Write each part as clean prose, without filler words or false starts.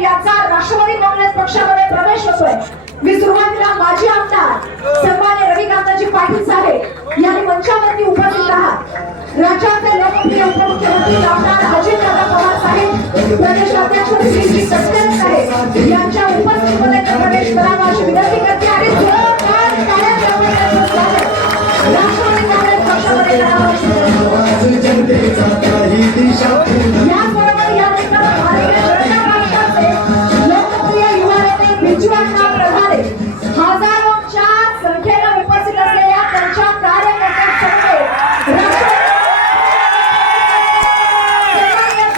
साहेब यांचा राष्ट्रवादी काँग्रेस पक्षामध्ये प्रवेश होतोय। मी सुरुवातीला माजी आमदार सन्माननीय रविकांतजी पाटील साहेब यांनी मंचावरती उपस्थित आहात। राज्याचे लोकप्रिय उपमुख्यमंत्री आमदार अजितदादा पवार साहेब, प्रदेश अध्यक्ष श्री सत्यन साहेब यांच्या उपस्थितीमध्ये प्रवेश करावा अशी विनंती करते आणि जोरदार टाळ्या वाजवून स्वागत राष्ट्रवादी काँग्रेस पक्षामध्ये करावं अशी याचबरोबर या निमित्तानं भारतीय जनता पक्षाचे लोकप्रिय युवा नेते बिजूअण्णा प्रधाने हजारोंच्या संख्येनं उपस्थित असलेल्या त्यांच्या कार्यकर्त्यांसमवेत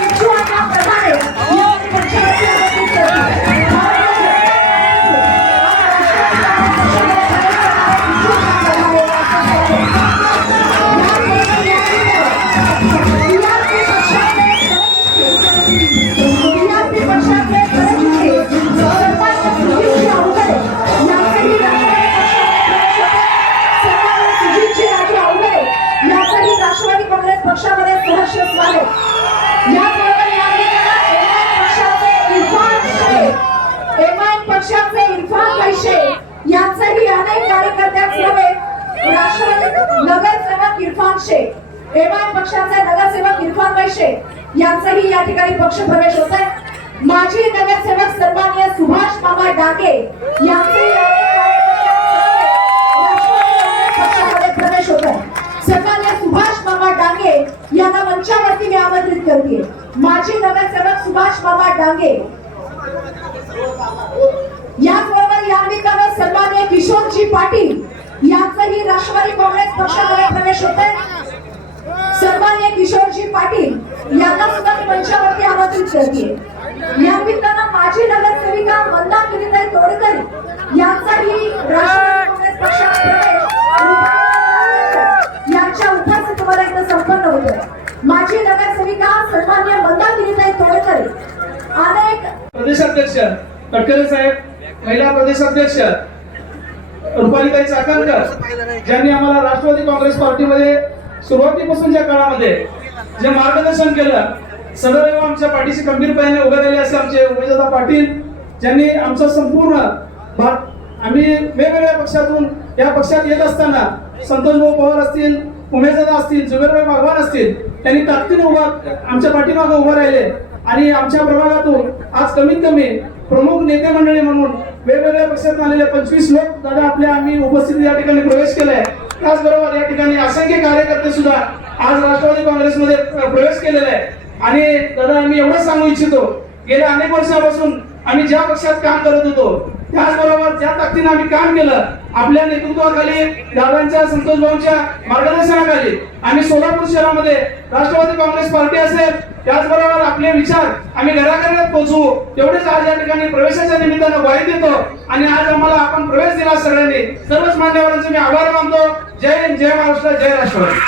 बिजूअण्णा प्रधाने यांनी पक्षाची उपस्थित केली। राष्ट्रवादी काँग्रेस पक्षामध्ये सहर्ष स्वागत। याचबरोबर या निमित्तानं एमआयएम पक्षाचे इरफान पैशे यांचेही अनेक कार्यकर्त्यांसमवेत राष्ट्रवादी नगरसेवक इरफान शेख, एमआयएम पक्षाचे नगरसेवक इरफान पैशे यांचेही या ठिकाणी पक्ष प्रवेश होत आहे। माजी नगरसेवक सन्माननीय सुभाष मामा डागे यांचेही अनेक कार्यकर्त्यांसमवेत पक्षामध्ये प्रवेश होत आहे। सन्माननीय सुभाष मामा डांगे यांना मंचावरती मी आमंत्रित करते। माजी नगरसेवक सुभाष मामा डांगे। याचबरोबर या निमित्तानं सन्माननीय किशोरजी पाटील यांचाही राष्ट्रवादी काँग्रेस पक्षामध्ये प्रवेश होत आहे। सन्माननीय किशोरजी पाटील यांना सुद्धा मी मंचावरती आमंत्रित करते। या निमित्तानं माजी नगरसेविका मंदाकिनीताई तोडकरी यांचाही राष्ट्रवादी काँग्रेस पक्षात प्रवेश यांच्या उपस्थितीमध्ये इथं संपन्न होतोय। माजी नगरसेविका सन्माननीय मंदाकिनीताई तोडकरी, अनेक प्रदेशाध्यक्ष तटकरे साहेब, महिला प्रदेशाध्यक्ष रुपालीताई चाकणकर ज्यांनी आम्हाला राष्ट्रवादी काँग्रेस पार्टीमध्ये सुरुवातीपासूनच्या काळामध्ये जे मार्गदर्शन केलं, सदैव आमच्या पाठीशी खंबीरपणे उभे राहिले असे आमचे उमेशदादा पाटील, ज्यांनी आमचा संपूर्ण आम्ही वेगवेगळ्या पक्षातून या पक्षात येत असताना संतोष भाऊ पवार असतील, उमेशदादा असतील, जुबेरभाई बागवान असतील, त्यांनी ताकदीने आमच्या पाठीमागे उभे राहिले आणि आमच्या प्रभागातून आज कमीत कमी प्रमुख नेते मंडळी म्हणून वेगवेगळ्या पक्षात आलेले 25 लोक दादा आपल्या आम्ही उपस्थिती या ठिकाणी प्रवेश केलाय। त्याचबरोबर या ठिकाणी असंख्य कार्यकर्ते सुद्धा आज राष्ट्रवादी काँग्रेसमध्ये प्रवेश केलेला आहे। आणि दादा आम्ही एवढंच सांगू इच्छितो, गेल्या अनेक वर्षापासून आम्ही ज्या पक्षात काम करत होतो त्याचबरोबर ज्या ताकदीने आम्ही काम केलं, आपल्या नेतृत्वाखाली दादांच्या संतोष भाऊंच्या मार्गदर्शनाखाली आम्ही सोलापूर शहरामध्ये राष्ट्रवादी काँग्रेस पार्टी असेल, त्याचबरोबर आपले विचार आम्ही घराघरात पोहोचवू एवढेच आज या ठिकाणी प्रवेशाच्या निमित्तानं ग्वाही देतो। आणि आज आम्हाला आपण प्रवेश दिला सगळ्यांनी, सर्वच मान्यवरांचे मी आभार मानतो। जय हिंद, जय महाराष्ट्र, जय राष्ट्रवादी।